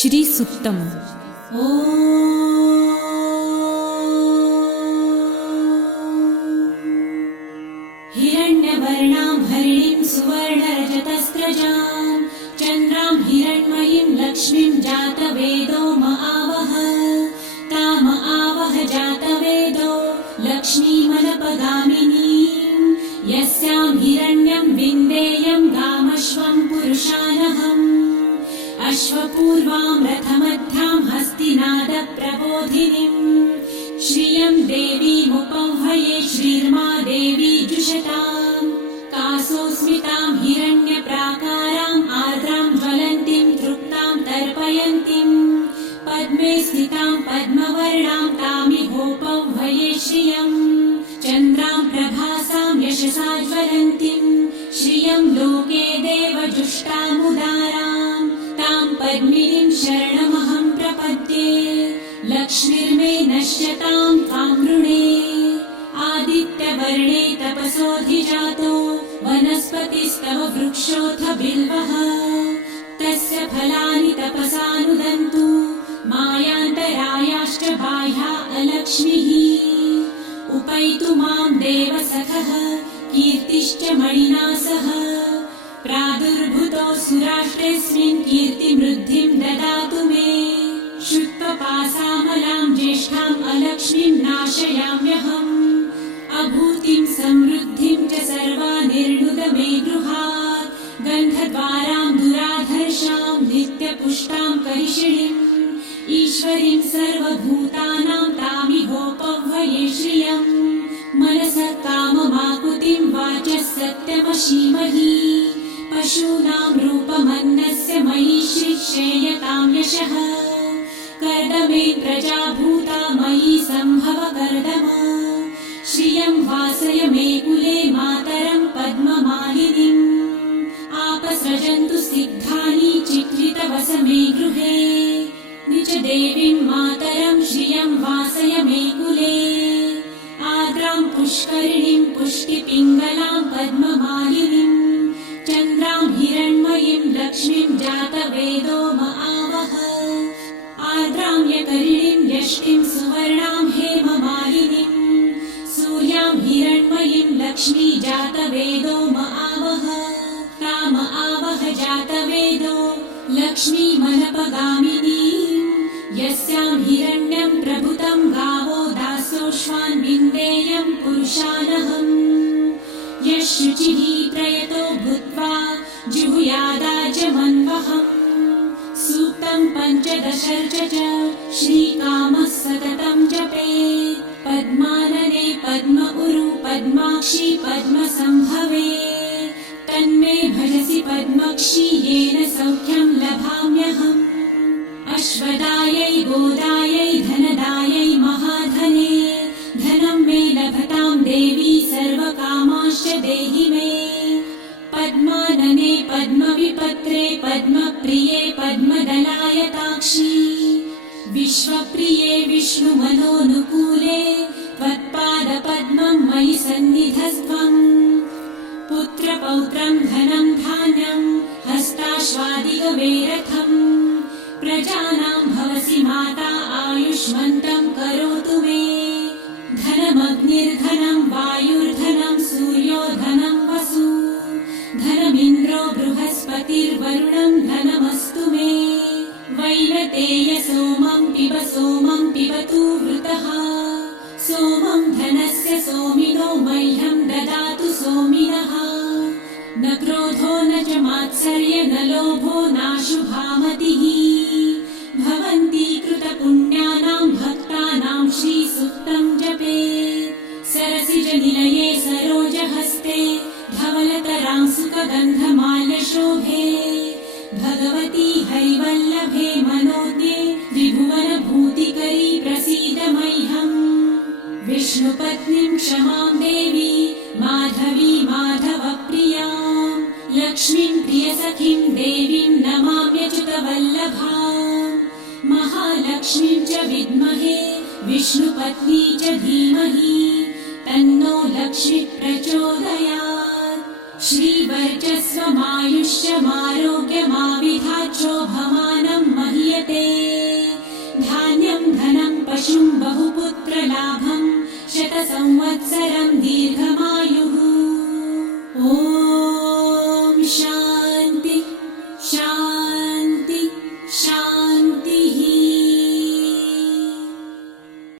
श्री सुक्तम। हिरण्यवर्णां हरिणीं सुवर्णरजतस्रजां चन्द्रां हिरण्मयीं लक्ष्मीं जातवेदो महावः ताम आवह जातवेदो लक्ष्मीमनपगामिनीं यस्यां हिरण्यं विन्देयं गामश्वं पुरुषानहम् अश्वपूर्वां रथमध्यां हस्तिनादप्रबोधिनीं श्रियं देवीमुपह्वये श्रीर्मा देवी जुषतां कासोस्मितां हिरण्यप्राकाराम् आर्द्रां ज्वलन्तीं तृप्तां तर्पयन्तीं पद्मे स्थितां पद्मवर्णां तामिहोपह्वये श्रियं चन्द्रां प्रभासां यशसा ज्वलन्तीं श्रियं लोके देवजुष्टामुदारां तां पद्मिनीं शरणमहं प्रपद्ये लक्ष्मीर्मे नश्यतां त्वां वृणे आदित्यवर्णे तपसोऽधिजातो वनस्पतिस्तव वृक्षोऽथ बिल्वः तस्य फलानि तपसानुदन्तु मायान्तरायाश्च बाह्या अलक्ष्मीः उपैतु मां देवसखः कीर्तिश्च मणिना सह प्रादुर्भूतो सुराष्ट्रेऽस्मिन् कीर्तिमृद्धिं ददातु मे शुत्वपासामलां ज्येष्ठाम् अलक्ष्मीं नाशयाम्यहम् अभूतिं समृद्धिं च सर्वानिर्णुद मे गृहात् गन्धद्वारां दुराधर्षां नित्यपुष्टां करिषिणीम् ईश्वरीं सर्वभूतानां तामिहोपह्वये श्रियं मनसः काममाकुतिं वाचः सत्यमशीमहि पशूनां रूपमन्नस्य मयि श्रेयतां यशः कर्दमे प्रजाभूता मयि सम्भव कर्दम श्रियं वासय मे कुले मातरं पद्ममालिनीम् आपसृजन्तु सिद्धानि चित्रितवस मे गृहे निज देवीं मातरं श्रियं वासय मे कुले आर्द्रां पुष्करिणीं पुष्टिपिङ्गलां पद्ममालिनीं चन्द्रां हिरण्मयीं लक्ष्मीं जातवेदो महावः आर्द्रां यकरिणीं यष्टिं सुवर्णां हेममालिनीं सूर्यां हिरण्मयीं लक्ष्मी जातवेदो महावः ताम आवह जातवेदो लक्ष्मीमनपगामिनीं यस्यां हिरण्यं प्रभुतं गावो दासोऽश्वान् विन्देयं पुरुषानहम् यः शुचिः प्रयतो भूत्वा जिहुयादाजमन्वहम् सूक्तं पञ्चदशर्च च श्रीकामः सततं जपेत् पद्मानने पद्म उरु पद्माक्षी पद्मसम्भवे तन्मे भजसि पद्मक्षी येन सौख्यं लभाम्यहम् अश्वदायै गोदायै धनदायै महाधने धनं मे लभतां देवी सर्वकामाश्च देहि मे पद्मानने पद्मविपत्रे पद्मप्रिये पद्मदलायताक्षी विश्वप्रिये विष्णुमनोनुकूले त्वत्पादपद्मं मयि सन्निधस्त्वम् पुत्रपौत्रं धनं धान्यं हस्ताश्वादिगवेरथम् प्रजानां भवसि माता आयुष्मन्तं करोतु मे धनमग्निर्धनं वायुर्धनं सूर्यो धनं वसु धनमिन्द्रो बृहस्पतिर्वरुणं धनमस्तु मे वैनतेय सोमं पिबतु वृतः सोमं धनस्य सोमिनो मह्यं ददातु सोमिनः न क्रोधो न च मात्सर्य न लोभो नाशुभामतिः भवन्ति कृतपुण्यानां भक्तानां श्रीसूक्तं जपेत् सरसिजनिलये सरोजहस्ते धवलतरां सुखगन्धमाल्यशोभे भगवती हरिवल्लभे मनोज्ञे त्रिभुवनभूतिकरी प्रसीद मह्यम् विष्णुपत्नीं क्षमां देवी माधवी माधवप्रियां लक्ष्मीं प्रियसखीं देवीं नमाम्यच्युतवल्लभाम् महालक्ष्मीं च विद्महे विष्णुपत्नी च धीमहि तन्नो लक्ष्मी प्रचोदयात् श्रीवर्चस्वमायुष्यमारोग्यमाविधाच्छोभमानं महीयते। पशुं बहुपुत्रलाभं शतसंवत्सरं दीर्घमायुः। ॐ शान्ति शान्ति शान्ति।